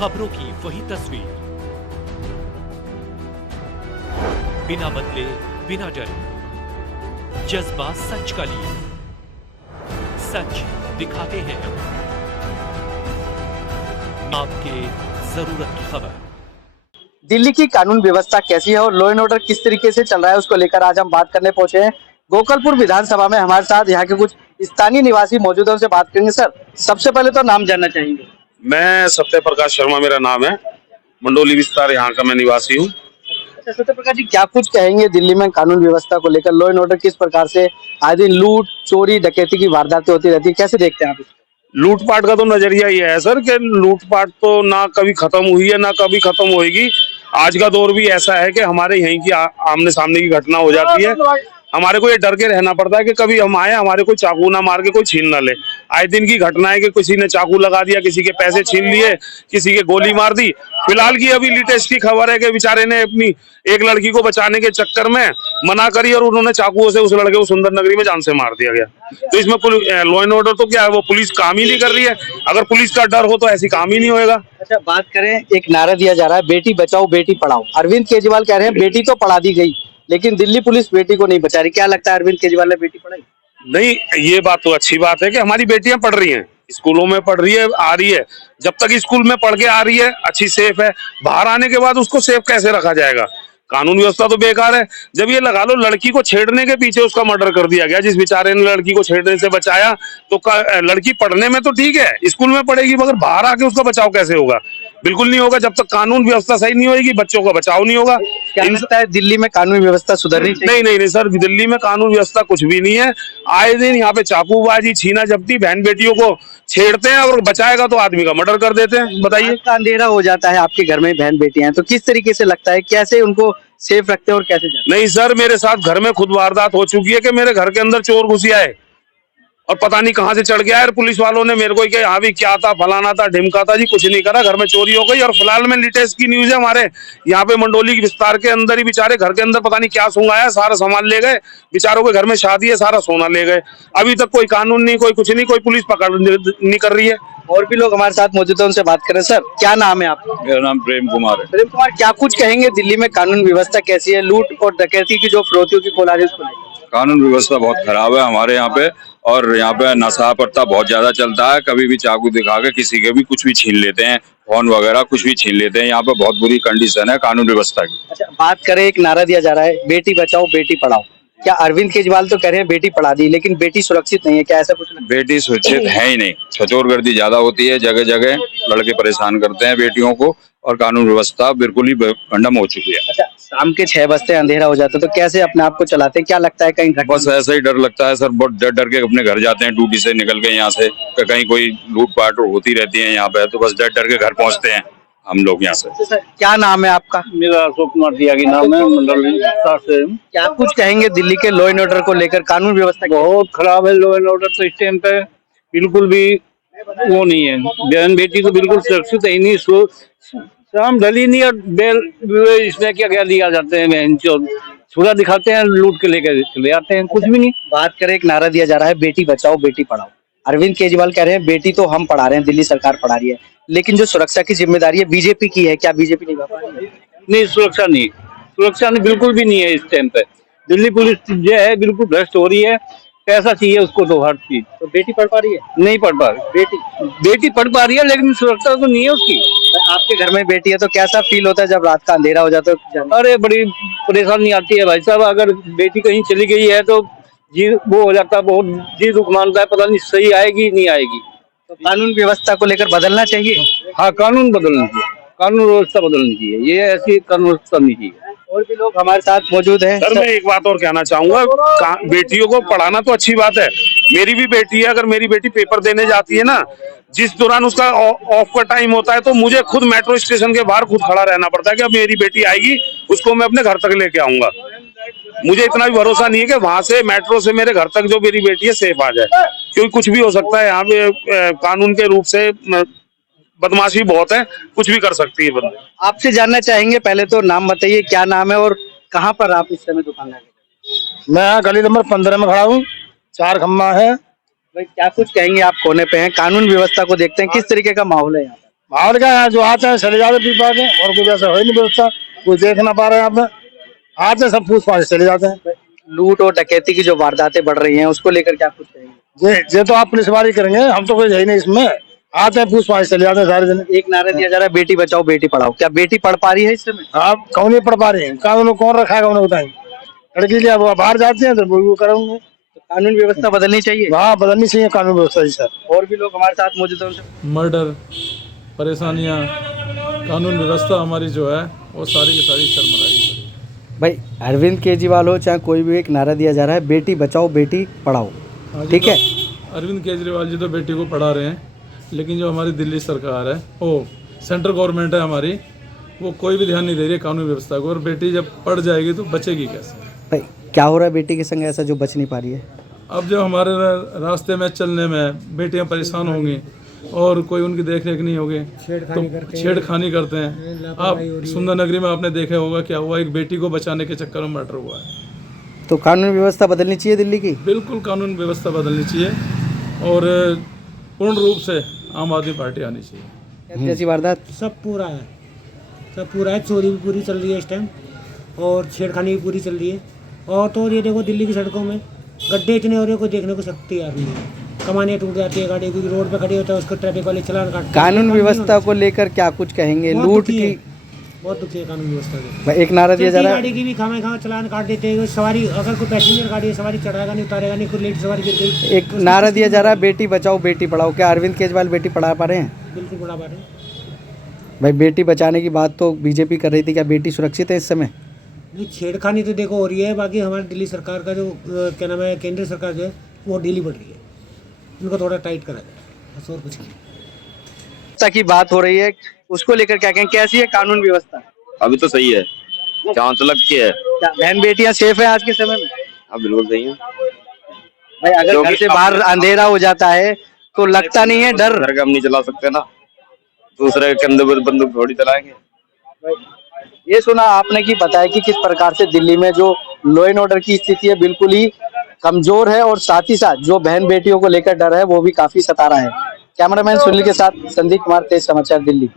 खबरों की वही तस्वीर, बिना बदले बिना डरे, जज्बा सच का लिए, सच दिखाते हैं आपके जरूरत की खबर। दिल्ली की कानून व्यवस्था कैसी है और लॉ एंड ऑर्डर किस तरीके से चल रहा है, उसको लेकर आज हम बात करने पहुंचे हैं गोकलपुर विधानसभा में। हमारे साथ यहाँ के कुछ स्थानीय निवासी मौजूद हैं, उनसे बात करेंगे। सर, सबसे पहले तो नाम जानना चाहेंगे। मैं सत्य प्रकाश शर्मा मेरा नाम है, मंडोली विस्तार यहाँ का मैं निवासी हूँ। अच्छा सत्य प्रकाश जी, क्या कुछ कहेंगे दिल्ली में कानून व्यवस्था को लेकर? लॉ एंड ऑर्डर किस प्रकार से आए दिन लूट चोरी डकैती की वारदातें होती रहती है, कैसे देखते हैं आप इसको? लूटपाट का तो नजरिया ये है सर कि लूटपाट तो ना कभी खत्म हुई है ना कभी खत्म होएगी। आज का दौर भी ऐसा है कि हमारे यहीं की आमने सामने की घटना हो जाती है। हमारे को ये डर के रहना पड़ता है कि कभी हम आए हमारे कोई चाकू ना मार के कोई छीन ना ले। आए दिन की घटना है कि किसी ने चाकू लगा दिया, किसी के पैसे छीन लिए, किसी के गोली मार दी। फिलहाल की अभी लेटेस्ट की खबर है कि बेचारे ने अपनी एक लड़की को बचाने के चक्कर में मना करी और उन्होंने चाकुओं से उस लड़के को सुंदर नगरी में जान से मार दिया गया। तो इसमें लॉ एंड ऑर्डर तो क्या है, वो पुलिस काम ही नहीं कर रही है। अगर पुलिस का डर हो तो ऐसी काम ही नहीं होएगा। अच्छा, बात करें, एक नारा दिया जा रहा है बेटी बचाओ बेटी पढ़ाओ। अरविंद केजरीवाल कह रहे हैं बेटी तो पढ़ा दी गई, लेकिन दिल्ली पुलिस बेटी को नहीं बचा रही। क्या लगता है, अरविंद केजरीवाल ने बेटी पढ़ाई? नहीं, ये बात तो अच्छी बात है कि हमारी बेटियां पढ़ रही हैं, स्कूलों में पढ़ रही है, आ रही है। जब तक स्कूल में पढ़ के आ रही है अच्छी सेफ है। बाहर आने के बाद उसको सेफ कैसे रखा जाएगा? कानून व्यवस्था तो बेकार है। जब ये लगा लो लड़की को छेड़ने के पीछे उसका मर्डर कर दिया गया, जिस बेचारे ने लड़की को छेड़ने से बचाया, तो लड़की पढ़ने में तो ठीक है, स्कूल में पढ़ेगी, मगर बाहर आके उसका बचाव कैसे होगा? बिल्कुल नहीं होगा। जब तक कानून व्यवस्था सही नहीं होगी बच्चों का बचाव नहीं होगा। क्या लगता है दिल्ली में कानून व्यवस्था सुधरनी चाहिए? नहीं सर, दिल्ली में कानून व्यवस्था कुछ भी नहीं है। आए दिन यहाँ पे चाकूबाजी छीना झपटी, बहन बेटियों को छेड़ते हैं और बचाएगा तो आदमी का मर्डर कर देते हैं। बताइए, अंधेरा हो जाता है, आपके घर में बहन बेटियां हैं, तो किस तरीके से लगता है, कैसे उनको सेफ रखते हैं और कैसे जाते? नहीं सर, मेरे साथ घर में खुद वारदात हो चुकी है कि मेरे घर के अंदर चोर घुस आए और पता नहीं कहां से चढ़ गया है। पुलिस वालों ने मेरे को कि हाँ भी क्या था, फलाना था, ढिमका था। जी कुछ नहीं करा, घर में चोरी हो गई। और फिलहाल में लेटेस्ट की न्यूज है, हमारे यहाँ पे मंडोली की विस्तार के अंदर ही बेचारे घर के अंदर पता नहीं क्या सूंघाया, सारा सामान ले गए। बेचारों के घर में शादी है, सारा सोना ले गए। अभी तक कोई कानून नहीं, कोई कुछ नहीं, कोई पुलिस पकड़ नहीं कर रही है। और भी लोग हमारे साथ मौजूद है, उनसे बात करें। सर, क्या नाम है आपका? मेरा नाम प्रेम कुमार है। प्रेम कुमार, क्या कुछ कहेंगे दिल्ली में कानून व्यवस्था कैसी है? लूट और डकैती की जो फिरौतियों की कोलाज उसको लेकर। कानून व्यवस्था बहुत खराब है हमारे यहाँ पे, और यहाँ पे नशा पत्ता बहुत ज्यादा चलता है। कभी भी चाकू दिखा के किसी के भी कुछ भी छीन लेते हैं, फोन वगैरह कुछ भी छीन लेते हैं। यहाँ पे बहुत बुरी कंडीशन है कानून व्यवस्था की। अच्छा, बात करें, एक नारा दिया जा रहा है बेटी बचाओ बेटी पढ़ाओ। क्या अरविंद केजरीवाल तो कह रहे हैं बेटी पढ़ा दी, लेकिन बेटी सुरक्षित नहीं है, क्या ऐसा कुछ नहीं? बेटी सुरक्षित है ही नहीं, छचोरगर्दी ज्यादा होती है, जगह जगह लड़के परेशान करते हैं बेटियों को, और कानून व्यवस्था बिल्कुल ही खंडम हो चुकी है। अच्छा, शाम के 6 बजते अंधेरा हो जाता है, तो कैसे अपने आप को चलाते हैं? क्या लगता है कहीं बस ऐसा ही डर लगता है सर, बहुत डर डर के अपने घर जाते हैं ड्यूटी से निकल के यहाँ से, कहीं कोई लूटपाट होती रहती है यहाँ पे, तो बस डर डर के घर पहुँचते हैं हम लोग यहाँ से। सर, क्या नाम है आपका? मेरा अशोक कुमार त्यागी नाम है, मंडल से। क्या कुछ कहेंगे दिल्ली के लॉ एंड ऑर्डर को लेकर? कानून व्यवस्था बहुत खराब है लॉ एंड ऑर्डर, तो इस टाइम पे बिल्कुल भी वो नहीं है। बहन बेटी तो बिल्कुल सुरक्षित है ही नहीं। शाम ढली नहीं और बेल इसमें क्या क्या दिया जाते हैं, बहन चोर छुरा दिखाते हैं, लूट के लेकर चले आते हैं, कुछ भी नहीं। बात करें, एक नारा दिया जा रहा है बेटी बचाओ बेटी पढ़ाओ। अरविंद केजरीवाल कह रहे हैं बेटी तो हम पढ़ा रहे हैं, दिल्ली सरकार पढ़ा रही है, लेकिन जो सुरक्षा की जिम्मेदारी है बीजेपी की है। क्या बीजेपी नहीं पा रही है? नहीं, सुरक्षा नहीं बिल्कुल भी नहीं है इस टाइम पे। दिल्ली पुलिस जो है बिल्कुल भ्रष्ट हो रही है। पैसा चाहिए उसको तो हर चीज। तो बेटी पढ़ पा रही है? नहीं पढ़ पा रही। बेटी पढ़ पा रही है, लेकिन सुरक्षा तो नहीं है उसकी। आपके घर में बेटी है तो कैसा फील होता है जब रात का अंधेरा हो जाता है? अरे बड़ी परेशानी आती है भाई साहब। अगर बेटी कहीं चली गई है तो जी वो हो जाता है, बहुत जी दुख मानता है, पता नहीं सही आएगी नहीं आएगी। तो कानून व्यवस्था को लेकर बदलना चाहिए। हाँ, कानून बदलना चाहिए, कानून व्यवस्था बदलनी चाहिए, ये ऐसी कानून व्यवस्था नहीं चाहिए। और भी लोग हमारे साथ मौजूद हैं। सर, मैं एक बात और कहना चाहूंगा, बेटियों को पढ़ाना तो अच्छी बात है। मेरी भी बेटी है, अगर मेरी बेटी पेपर देने जाती है ना, जिस दौरान उसका ऑफ का टाइम होता है, तो मुझे खुद मेट्रो स्टेशन के बाहर खुद खड़ा रहना पड़ता है कि अब मेरी बेटी आएगी, उसको मैं अपने घर तक लेके आऊंगा। मुझे इतना भी भरोसा नहीं है कि वहां से मेट्रो से मेरे घर तक जो मेरी बेटी है सेफ आ जाए, क्योंकि कुछ भी हो सकता है यहाँ पे। कानून के रूप से बदमाशी बहुत है, कुछ भी कर सकती है बंदे। आपसे जानना चाहेंगे, पहले तो नाम बताइए, क्या नाम है और कहाँ पर आप इस समय दुकान लगे? मैं गली नंबर 15 में खड़ा हूँ, 4 खम्मा है। भाई, क्या कुछ कहेंगे? आप कोने पे हैं, कानून व्यवस्था को देखते हैं, किस तरीके का माहौल है यहाँ? माहौल क्या है, जो आते हैं चले जाते पीपा के, और कुछ ऐसा हो नहीं व्यवस्था, कोई देख ना पा रहे हैं। यहाँ पे आते हैं सब पूछ पाछ चले जाते हैं। लूट और डकैती की जो वारदातें बढ़ रही हैं उसको लेकर क्या कुछ कहेंगे? ये तो आप पुलिस वाली करेंगे, हम तो कोई है ही नहीं इसमें। आते हैं पूछ पाछ चले जाते हैं सारे दिन। एक नारा दिया जा रहा है बेटी बचाओ बेटी पढ़ाओ, क्या बेटी पढ़ पा रही है इस समय? आप कौन नहीं पढ़ पा रहे हैं, कानून कौन रखा है, उन्हें बताएंगे। लड़की लिया वो बाहर जाती है तो वो करूंगे। कानून व्यवस्था बदलनी चाहिए। वहाँ बदलनी चाहिए कानून व्यवस्था जी सर। और भी लोग हमारे साथ मौजूद हैं उनसे मर्डर, परेशानियाँ, कानून व्यवस्था हमारी जो है वो सारी की सारी चरमराई। भाई अरविंद केजरीवाल हो चाहे कोई भी, एक नारा दिया जा रहा है बेटी बचाओ बेटी पढ़ाओ, ठीक है? अरविंद केजरीवाल जी तो बेटी को पढ़ा रहे हैं, लेकिन जो हमारी दिल्ली सरकार है, वो सेंट्रल गवर्नमेंट है हमारी, वो कोई भी ध्यान नहीं दे रही है कानून व्यवस्था को। और बेटी जब पढ़ जाएगी तो बचेगी कैसे? भाई क्या हो रहा है बेटी के संग ऐसा जो बच नहीं पा रही है? अब जब हमारे रास्ते में चलने में बेटियां परेशान होंगी और कोई उनकी देख रेख नहीं होगी तो छेड़खानी करते हैं। आप सुंदर नगरी में आपने देखा होगा क्या हुआ, एक बेटी को बचाने के चक्कर में मर्डर हुआ है। तो कानून व्यवस्था बदलनी चाहिए दिल्ली की। बिल्कुल कानून व्यवस्था बदलनी चाहिए और पूर्ण रूप से आम आदमी पार्टी आनी चाहिए। जैसी वारदात सब पूरा है, सब पूरा है। चोरी भी पूरी चल रही है इस टाइम, और छेड़खानी भी पूरी चल रही है। और तो ये देखो दिल्ली की सड़कों में गड्ढे इतने हो रहे, कोई देखने को शक्ति आ रही है। कमाने टूट जाती है गाड़ी, क्योंकि रोड पे खड़ी होता है उसको ट्रैफिक वाले चलान काटते हैं। कानून व्यवस्था को लेकर क्या कुछ कहेंगे? लूट की बहुत दुखी है कानून व्यवस्था के। भाई एक नारा दिया जा रहा है गाड़ी की भी खामा चलान काट देते हैं। सवारी अगर कोई पैसेंजर गाड़ी है, सवारी चढ़ाएगा नहीं, उतारेगा नहीं, कोई लेट सवारी गिर गई। एक नारा दिया जा रहा है बेटी बचाओ बेटी पढ़ाओ, क्या अरविंद केजरीवाल बेटी पढ़ा पा रहे हैं? बिल्कुल बड़ा बात है भाई बेटी बचाने की बात तो बीजेपी कर रही थी, क्या बेटी सुरक्षित है इस समय? नहीं, छेड़खानी तो देखो हो रही है। बाकी हमारी दिल्ली सरकार का जो क्या नाम है, केंद्र सरकार जो है वो ढीली पड़ रही है। उनको थोड़ा टाइट करा जाए, बस और कुछ नहीं। की बात हो रही है उसको लेकर क्या कहें, कैसी है कानून व्यवस्था? अभी तो सही है, चांस लग के है। क्या बहन बेटियां सेफ है आज के समय में? हाँ बिल्कुल सही है। भाई अगर घर से बाहर अंधेरा हो जाता है तो लगता नहीं है डर? घर का हम नहीं चला सकते ना, दूसरे के कंधे पर बंदूक थोड़ी चलाएंगे। ये सुना आपने कि बताया कि किस प्रकार से दिल्ली में जो लॉ एंड ऑर्डर की स्थिति है बिल्कुल ही कमजोर है, और साथ ही साथ जो बहन बेटियों को लेकर डर है वो भी काफी सता रहा है। कैमरामैन सुनील के साथ संदीप कुमार, तेज समाचार, दिल्ली।